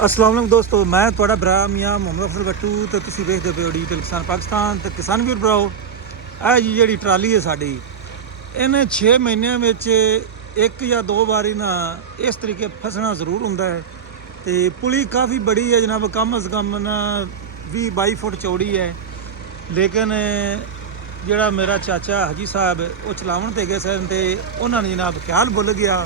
अस्सलाम वालेकुम दोस्तों, मैं ਤੁਹਾਡਾ ਭਰਾ ਮੀਆਂ ਮੁਹੰਮਦ ਅਫਜ਼ਲ ਬੱਟੂ ਤੇ ਤੁਸੀਂ ਵੇਖਦੇ ਪਏ ਹੋ ਡਿਜੀਟਲ ਕਿਸਾਨ ਪਾਕਿਸਤਾਨ। ਤੇ ਕਿਸਾਨ ਵੀਰ ਭਰਾਓ, ਇਹ ਜੀ ਜਿਹੜੀ ਟਰਾਲੀ ਹੈ ਸਾਡੀ, ਇਹਨੇ 6 ਮਹੀਨਿਆਂ ਵਿੱਚ ਇੱਕ ਜਾਂ ਦੋ ਵਾਰੀ ਨਾ ਇਸ ਤਰੀਕੇ ਫਸਣਾ ਜ਼ਰੂਰ ਹੁੰਦਾ ਹੈ। ਤੇ ਪੁਲੀ ਕਾਫੀ ਬੜੀ ਹੈ ਜਨਾਬ, ਕਮ ਅਜ਼ ਕਮ ਨਾ 20-22 ਫੁੱਟ ਚੌੜੀ ਹੈ। ਲੇਕਿਨ ਜਿਹੜਾ ਮੇਰਾ ਚਾਚਾ ਹਾਜੀ ਸਾਹਿਬ ਉਹ ਚਲਾਉਣ ਤੇ ਗਏ ਸਨ ਤੇ ਉਹਨਾਂ ਨੇ ਜਨਾਬ ਖਿਆਲ ਭੁੱਲ ਗਿਆ।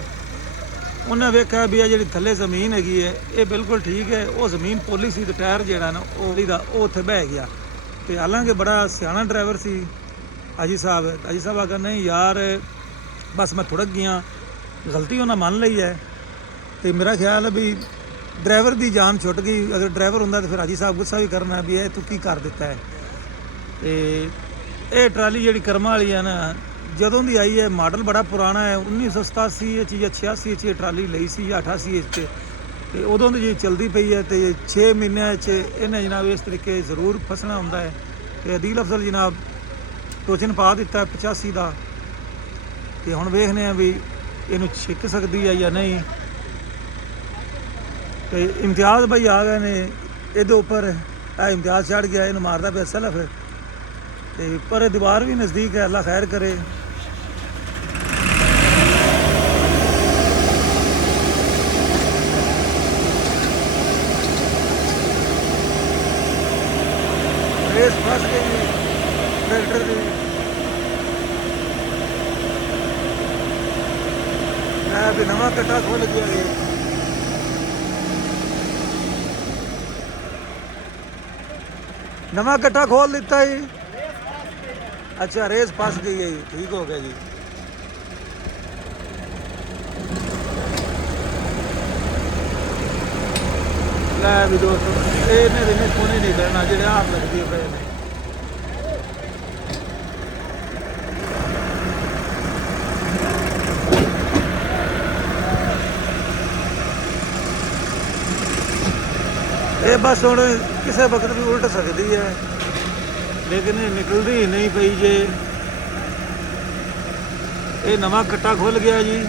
ਉਹਨੇ ਵੇਖਿਆ ਵੀ ਇਹ ਜਿਹੜੀ ਥੱਲੇ ਜ਼ਮੀਨ ਹੈਗੀ ਹੈ ਇਹ ਬਿਲਕੁਲ ਠੀਕ ਹੈ। ਉਹ ਜ਼ਮੀਨ ਪੋਲੀ ਸੀ ਤੇ ਟਾਇਰ ਜਿਹੜਾ ਨਾ ਉਹ ਉੱਥੇ ਬਹਿ ਗਿਆ। ਤੇ ਹਾਲਾਂਕਿ ਬੜਾ ਸਿਆਣਾ ਡਰਾਈਵਰ ਸੀ ਹਾਜੀ ਸਾਹਿਬ ਆਖਿਆ ਨਹੀਂ ਯਾਰ ਬਸ ਮੈਂ ਥੁੜਕ ਗਿਆ, ਗਲਤੀ ਉਹਨਾਂ ਮੰਨ ਲਈ ਹੈ। ਤੇ ਮੇਰਾ ਖਿਆਲ ਹੈ ਵੀ ਡਰਾਈਵਰ ਦੀ ਜਾਨ ਛੁੱਟ ਗਈ। ਅਗਰ ਡਰਾਈਵਰ ਹੁੰਦਾ ਤਾਂ ਫਿਰ ਹਾਜੀ ਸਾਹਿਬ ਗੁੱਸਾ ਵੀ ਕਰਨਾ ਵੀ ਇਹ ਤੂੰ ਕੀ ਕਰ ਦਿੱਤਾ ਹੈ। ਤੇ ਇਹ ਟਰਾਲੀ ਜਿਹੜੀ ਕਰਮਾਂ ਵਾਲੀ ਹੈ ਨਾ, ਜਦੋਂ ਦੀ ਆਈ ਹੈ ਮਾਡਲ ਬੜਾ ਪੁਰਾਣਾ ਹੈ। 1987 ਵਿੱਚ ਜਾਂ 86 ਵਿੱਚ ਇਹ ਟਰਾਲੀ ਲਈ ਸੀ ਜਾਂ 88 ਵਿੱਚ ਤੇ ਉਦੋਂ ਦੀ ਜੀ ਚਲਦੀ ਪਈ ਹੈ। ਤੇ 6 ਮਹੀਨਿਆਂ ਵਿੱਚ ਇਹਨੇ ਜਨਾਬ ਇਸ ਤਰੀਕੇ ਜ਼ਰੂਰ ਫਸਣਾ ਹੁੰਦਾ ਹੈ। ਤੇ ਅਦੀਲ ਅਫਜ਼ਲ ਜਨਾਬ ਟੋਚਨ ਪਾ ਦਿੱਤਾ 85 ਦਾ। ਤੇ ਹੁਣ ਵੇਖਦੇ ਹਾਂ ਵੀ ਇਹਨੂੰ ਛਿੱਕ ਸਕਦੀ ਹੈ ਜਾਂ ਨਹੀਂ। ਤੇ ਇਮਤਿਆਜ਼ ਭਾਈ ਆ ਗਏ ਨੇ ਇਹਦੇ ਉੱਪਰ, ਇਹ ਇਮਤਿਆਜ਼ ਚੜ੍ਹ ਗਿਆ, ਇਹਨੂੰ ਮਾਰਦਾ ਪਿਆ ਸਲਫ। ਤੇ ਪਰ ਦੀਵਾਰ ਵੀ ਨਜ਼ਦੀਕ ਹੈ, ਅੱਲਾ ਖੈਰ ਕਰੇ। ਰੇਸ ਫਸ ਗਈ ਟਰੈਕਟਰ ਦੀ। ਮੈਂ ਵੀ ਨਵਾਂ ਕੱਟਾ ਖੁੱਲ ਗਿਆ ਜੀ। ਨਵਾਂ ਕੱਟਾ ਖੋਲ ਦਿੱਤਾ ਜੀ। अच्छा रेस फस गई है, ठीक हो गया जी। लै भी दोस्तों इन्हें दिन सोने नहीं करना जो हाथ लगती पे ने। ये बस हुण किसी वक्त भी उल्ट सकती है, लेकिन निकलती ही नहीं पई जे। ये नवा कट्टा खुल गया जी।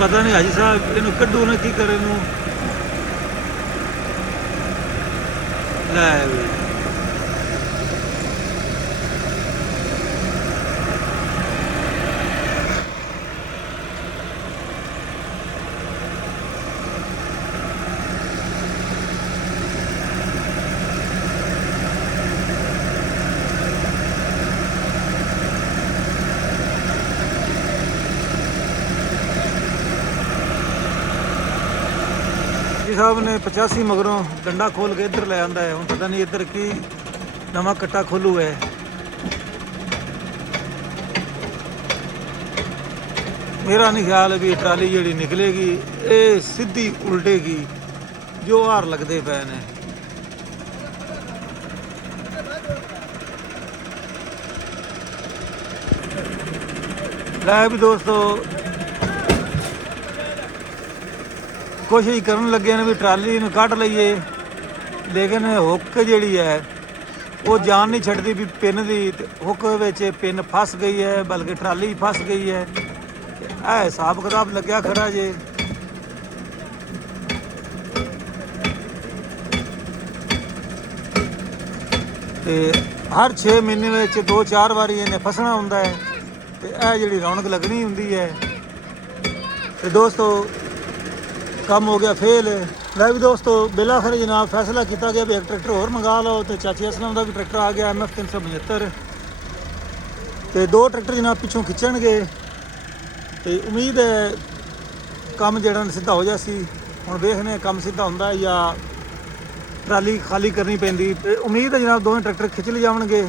पता नहीं हाजी साहब इनू कड्डू ना की करे नू। लै साहब ने 85 मगरों डंडा खोल के इधर ले आंदा है। हुण पता नहीं इधर की नवा कट्टा खोलू है। मेरा नहीं ख्याल है भी ट्राली जी निकलेगी, ये सीधी उल्टेगी जो हार लगते पे ने। लै भी दोस्तों कोशिश करन लगे ने भी ट्राली नूं कढ़ लईए, लेकिन हुक जिहड़ी है वो जान नहीं छड्डदी भी पिन दी। हुक विच पिन फस गई है, बल्कि ट्राली फस गई है। यह हिसाब किताब लग्या खड़ा जे। ते हर 6 महीने में 2-4 वारी इन्हें फसना हुंदा है। ते यह जिहड़ी रौनक लगनी हुंदी है। ते दोस्तों काम हो गया फेल। लै भी दोस्तों बिला खरे जनाब फैसला किया गया भी एक ट्रैक्टर होर मंगा लो। तो चाची असलम का भी ट्रैक्टर आ गया MF 375। तो 2 ट्रैक्टर जनाब पिछों खिंचणगे। तो उम्मीद है काम जिहड़ा सीधा हो जासी। हुण देखने काम सीधा हुंदा या ट्राली खाली करनी पैंदी। तो उम्मीद है जनाब दोवें ट्रैक्टर खिंच ले जावणगे।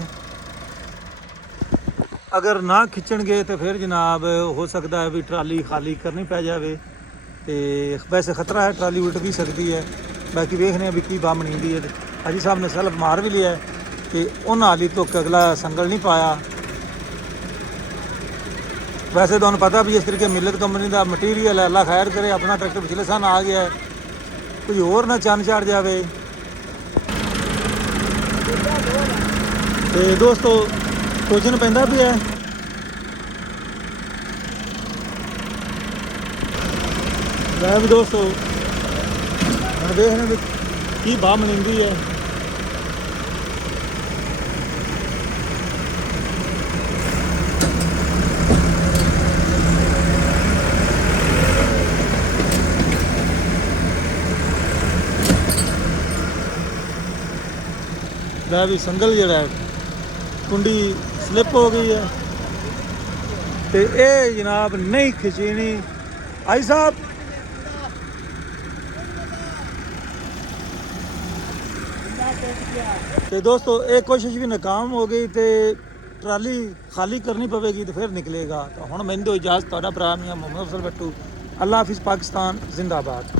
अगर ना खिंचणगे तो फिर जनाब हो सकता है भी ट्राली खाली करनी पै जाए। ਤੇ ਵੈਸੇ ਖਤਰਾ ਹੈ, ਟਰਾਲੀ ਉਲਟ ਵੀ ਸਕਦੀ ਹੈ। ਬਾਕੀ ਵੇਖਦੇ ਹਾਂ ਵੀ ਕੀ ਬੰਮ ਨੀਂਦੀ ਹੈ। ਹਾਜੀ ਸਾਹਿਬ ਨੇ ਸੈਲਫ ਮਾਰ ਵੀ ਲਿਆ ਤੇ ਉਹਨਾਂ ਹਾਲੀ ਤੋਂ ਅਗਲਾ ਸੰਗਲ ਨਹੀਂ ਪਾਇਆ। ਵੈਸੇ ਤੁਹਾਨੂੰ ਪਤਾ ਵੀ ਇਸ ਤਰੀਕੇ ਮਿਲਤ ਕੰਪਨੀ ਦਾ ਮਟੀਰੀਅਲ ਹੈ, ਅੱਲਾ ਖੈਰ ਕਰੇ। ਆਪਣਾ ਟਰੈਕਟਰ ਪਿਛਲੇ ਸਾਲ ਆ ਗਿਆ, ਕੋਈ ਹੋਰ ਨਾ ਚੰਨ ਚੜ ਜਾਵੇ। ਤੇ ਦੋਸਤੋ ਸੋਚਣ ਪੈਂਦਾ ਵੀ ਹੈ ਲੈ ਵੀ ਦੋਸਤੋ, ਹੁਣ ਦੇਖਦੇ ਵੀ ਕੀ ਬਾਹ ਮਨਿੰਦੀ ਹੈ। ਲੈ ਵੀ ਸੰਗਲ ਜਿਹੜਾ ਹੈ ਕੁੰਡੀ ਸਲਿੱਪ ਹੋ ਗਈ ਹੈ ਤੇ ਇਹ ਜਨਾਬ ਨਹੀਂ ਖਿਚਣੀ। ਆਈ ਸਾਹਿਬ ਤੇ ਦੋਸਤੋ ਇਹ ਕੋਸ਼ਿਸ਼ ਵੀ ਨਾਕਾਮ ਹੋ ਗਈ ਤੇ ਟਰਾਲੀ ਖਾਲੀ ਕਰਨੀ ਪਵੇਗੀ ਤੇ ਫਿਰ ਨਿਕਲੇਗਾ। ਤਾਂ ਹੁਣ ਮੈਨੂੰ ਦਿਓ ਇਜਾਜ਼ਤ, ਤੁਹਾਡਾ ਭਰਾ ਮੀਆਂ ਮੁਹੰਮਦ ਅਫਜ਼ਲ ਬੱਟੂ। ਅੱਲਾ ਹਾਫਿਜ਼, ਪਾਕਿਸਤਾਨ ਜ਼ਿੰਦਾਬਾਦ।